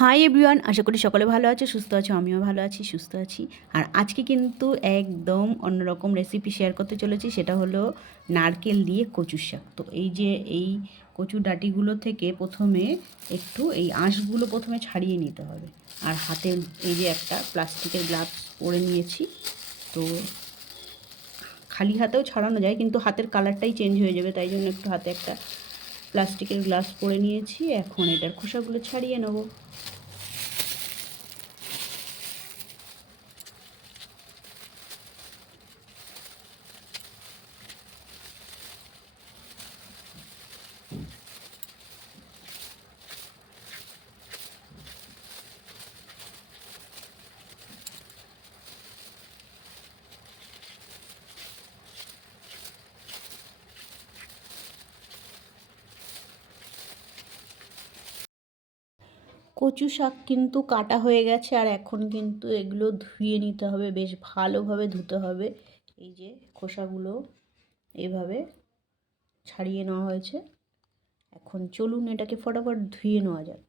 Hi everyone আশা করি সকলে ভালো আছে, সুস্থ আছে, আমিও ভালো আছি, সুস্থ আছি। আর আজকে কিন্তু একদম অন্যরকম রেসিপি শেয়ার করতে চলেছি, সেটা হলো নারকেল দিয়ে কচুর শাক। তো এই যে এই কচু ডাঁটিগুলো থেকে প্রথমে একটু এই আঁশগুলো প্রথমে ছাড়িয়ে নিতে হবে। আর হাতে এই যে একটা প্লাস্টিকের গ্লাভস পরে নিয়েছি। তো খালি হাতেও ছাড়ানো যায়, কিন্তু হাতের কালারটাই চেঞ্জ হয়ে যাবে, তাই জন্য একটু হাতে একটা প্লাস্টিকের গ্লাস পরে নিয়েছি এখন এটার খোসাগুলো ছাড়িয়ে নেব। কচু শাক কিন্তু কাটা হয়ে গেছে আর এখন কিন্তু এগুলো ধুয়ে নিতে হবে, বেশ ভালোভাবে ধুতে হবে। এই যে খোসাগুলো এভাবে ছাড়িয়ে নেওয়া হয়েছে। এখন চলুন এটাকে ফটাফট ধুয়ে নেওয়া যাক।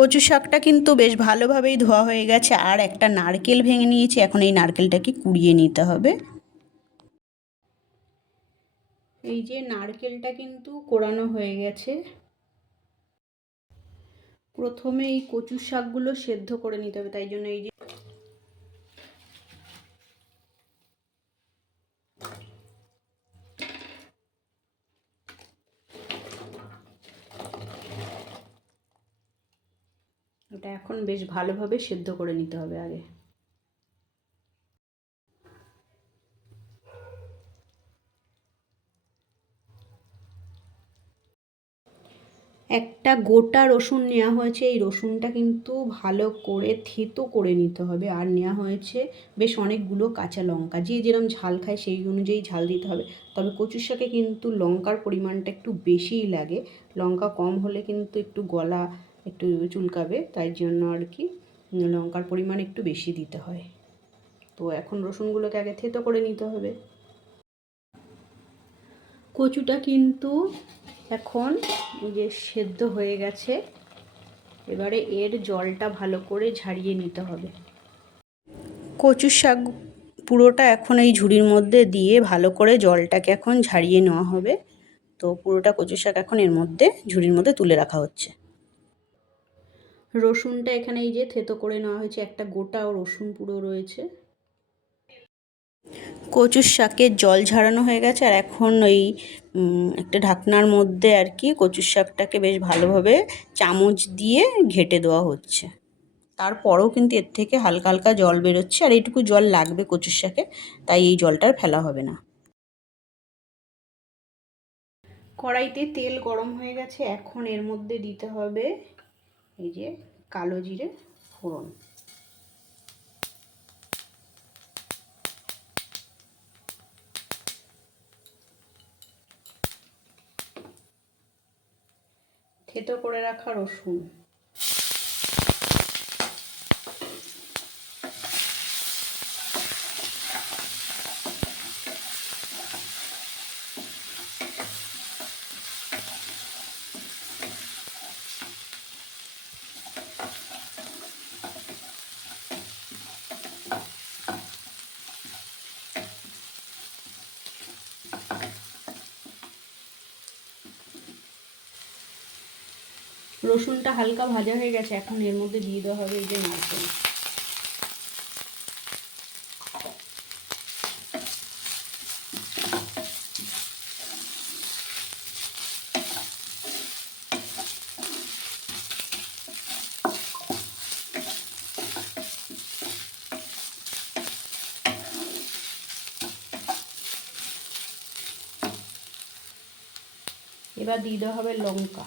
কচু শাকটা কিন্তু বেশ ভালোভাবেই ধোয়া হয়ে গেছে, আর একটা নারকেল ভেঙে নিয়েছি, এখন এই নারকেলটাকে কুড়িয়ে নিতে হবে। এই যে নারকেলটা কিন্তু কোড়ানো হয়ে গেছে। প্রথমে এই কচু শাকগুলো সেদ্ধ করে নিতে হবে, তাই জন্য এই যে ওটা এখন বেশ ভালোভাবে সেদ্ধ করে নিতে হবে আগে। একটা গোটা রসুন নেওয়া হয়েছে, এই রসুনটা কিন্তু ভালো করে থেতো করে নিতে হবে। আর নেওয়া হয়েছে বেশ অনেকগুলো কাঁচা লঙ্কা। যে যেরকম ঝাল খায় সেই অনুযায়ী ঝাল দিতে হবে। তবে কচুর শাকে কিন্তু লঙ্কার পরিমাণটা একটু বেশিই লাগে। লঙ্কা কম হলে কিন্তু একটু গলা একটু চুলকাবে, তাই জন্য আর কি লঙ্কার পরিমাণ একটু বেশি দিতে হয়। তো এখন রসুনগুলোকে আগে থেতো করে নিতে হবে। কচুটা কিন্তু এখন যে সেদ্ধ হয়ে গেছে, এবারে এর জলটা ভালো করে ঝাড়িয়ে নিতে হবে। কচুর শাক পুরোটা এখন এই ঝুড়ির মধ্যে দিয়ে ভালো করে জলটাকে এখন ঝাড়িয়ে নেওয়া হবে। তো পুরোটা কচু শাক এখন এর মধ্যে ঝুড়ির মধ্যে তুলে রাখা হচ্ছে। রসুনটা এখানে এই যে থেতো করে নেওয়া হয়েছে, একটা গোটা ও রসুন পুরো রয়েছে। কচুর শাকের জল ঝাড়ানো হয়ে গেছে, আর এখন ওই একটা ঢাকনার মধ্যে আর কি কচুর শাকটাকে বেশ ভালোভাবে চামচ দিয়ে ঘেটে দেওয়া হচ্ছে। তারপরেও কিন্তু এর থেকে হালকা হালকা জল বেরোচ্ছে, আর এইটুকু জল লাগবে কচুর শাকে, তাই এই জলটার ফেলা হবে না। কড়াইতে তেল গরম হয়ে গেছে, এখন এর মধ্যে দিতে হবে এই যে কালো জিরে ফোড়ন। থেতো করে রাখা রসুন। রসুনটা হালকা ভাজা হয়ে গেছে, এখন এর মধ্যে দিয়ে দেওয়া হবে এই যে নারকেল। এবার দিয়ে দেওয়া হবে লঙ্কা।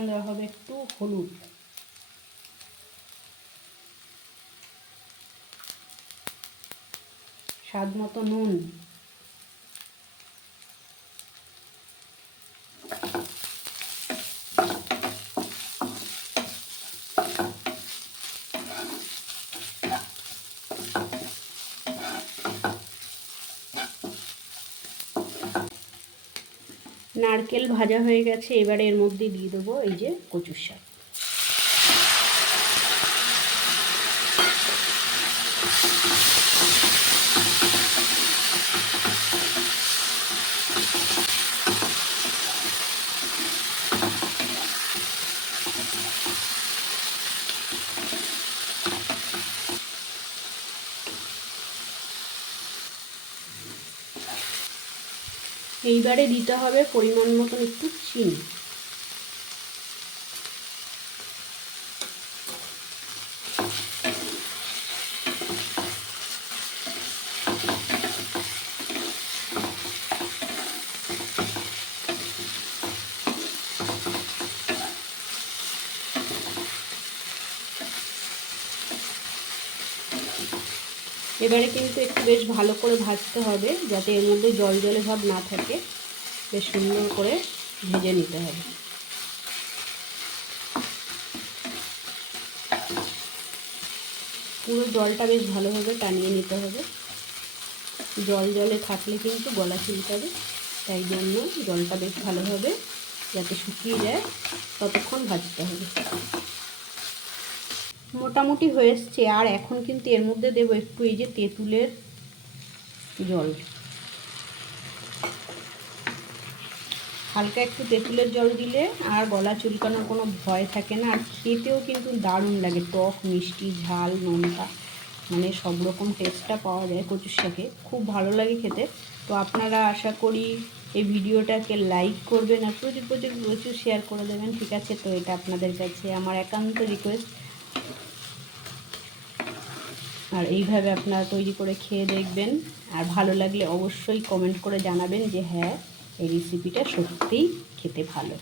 এখন দেওয়া হবে একটু হলুদ। স্বাদ মতো নুন। নারকেল ভাজা হয়ে গেছে এবারে এর মধ্যে দিয়ে দেবো এই যে কচুর শাক। এইবারে দিতে হবে পরিমাণ মতন একটু চিনি। এবারে কিন্তু একটু বেশ ভালো করে ভাজতে হবে, যাতে এর মধ্যে জল জলে ভাব না থাকে। বেশ সুন্দর করে ভেজে নিতে হবে। পুরো জলটা বেশ ভালোভাবে টানিয়ে নিতে হবে। জল জলে থাকলে কিন্তু গলা চুলকাবে, তাই জন্য জলটা বেশ ভালোভাবে যাতে শুকিয়ে যায়, ততক্ষণ ভাজতে হবে। মোটামুটি হয়ে এসছে। আর এখন কিন্তু এর মধ্যে দেবো একটু এই যে তেঁতুলের জল। হালকা একটু তেঁতুলের জল দিলে আর গলা চুলকানোর কোনো ভয় থাকে না। আর খেতেও কিন্তু দারুণ লাগে। টক, মিষ্টি, ঝাল, নোনতা মানে সব রকম টেস্টটা পাওয়া যায় কচুর শাকে। খুব ভালো লাগে খেতে। তো আপনারা আশা করি এই ভিডিওটাকে লাইক করবেন আর প্রচুর প্রচুর প্রচুর শেয়ার করে দেবেন। ঠিক আছে, তো এটা আপনাদের কাছে আমার একান্ত রিকোয়েস্ট আর এইভাবে আপনারা তৈরি করে খেয়ে দেখবেন। আর ভালো লাগলে অবশ্যই কমেন্ট করে জানাবেন যে হ্যাঁ এই রেসিপিটা সত্যিই খেতে ভালো।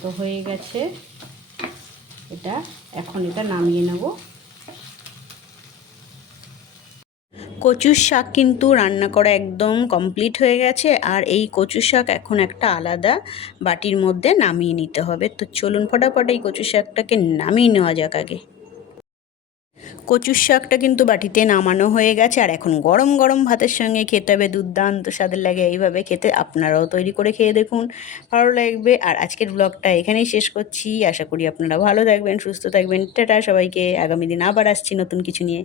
তো হয়ে গেছে। এটা এখন এটা নামিয়ে নেব। কচুর শাক কিন্তু রান্না করা একদম কমপ্লিট হয়ে গেছে। আর এই কচুর শাক এখন একটা আলাদা বাটির মধ্যে নামিয়ে নিতে হবে। তো চলুন ফটাফট এই কচুর শাকটাকে নামিয়ে নেওয়া যাক আগে। কচুর শাকটা কিন্তু বাটিতে নামানো হয়ে গেছে। আর এখন গরম গরম ভাতের সঙ্গে খেতে হবে দুর্দান্ত স্বাদের লাগে। এইভাবে খেতে আপনারাও তৈরি করে খেয়ে দেখুন। ভালো লাগবে। আর আজকের ব্লগটা এখানেই শেষ করছি। আশা করি আপনারা ভালো থাকবেন, সুস্থ থাকবেন। টাটা সবাইকে। আগামী দিন আবার আসছি নতুন কিছু নিয়ে।